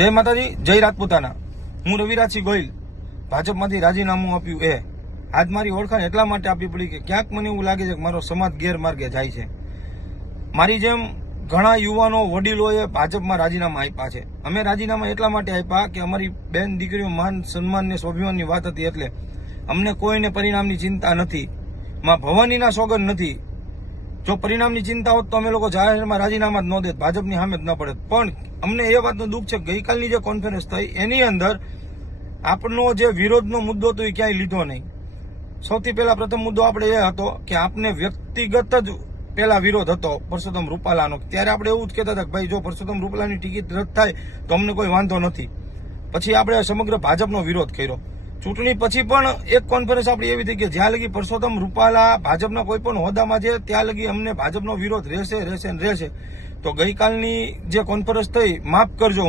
જય માતાજી, જય રાજપૂતાના। હું રવિરાજસિંહ ગોહિલ, ભાજપમાંથી રાજીનામું આપ્યું એ આજ મારી ઓળખાણ એટલા માટે આપવી પડી કે ક્યાંક મને એવું લાગે છે કે મારો સમાજ ગેરમાર્ગે જાય છે। મારી જેમ ઘણા યુવાનો વડીલોએ ભાજપમાં રાજીનામા આપ્યા છે। અમે રાજીનામા એટલા માટે આપ્યા કે અમારી બેન દીકરીઓ માન સન્માન ને સ્વાભિમાનની વાત હતી, એટલે અમને કોઈને પરિણામની ચિંતા નથી। માં ભવાનીના સોગંદ નથી। જો પરિણામની ચિંતા હોત તો અમે લોકો જાહેરમાં રાજીનામા જ ન દેત, ભાજપની સામે જ ન પડે। પણ અમને એ વાતનું દુઃખ છે કે ગઈકાલની જે કોન્ફરન્સ થઈ એની અંદર આપનો જે વિરોધનો મુદ્દો હતો એ ક્યાંય લીધો નહીં। સૌથી પહેલા પ્રથમ મુદ્દો આપણે એ હતો કે આપને વ્યક્તિગત જ પહેલા વિરોધ હતો પરસોત્તમ રૂપાલાનો। ત્યારે આપણે એવું જ કહેતા હતા કે ભાઈ જો પરસોત્તમ રૂપાલાની ટિકિટ રદ થાય તો અમને કોઈ વાંધો નથી। પછી આપણે સમગ્ર ભાજપનો વિરોધ કર્યો। ચૂંટણી પછી પણ એક કોન્ફરન્સ આપણી એવી થઈ કે જ્યાં લગી પરસોત્તમ રૂપાલા ભાજપના કોઈ પણ હોદ્દામાં છે ત્યાં લગી અમને ભાજપનો વિરોધ રહેશે। તો ગઈકાલની જે કોન્ફરન્સ થઈ, માફ કરજો,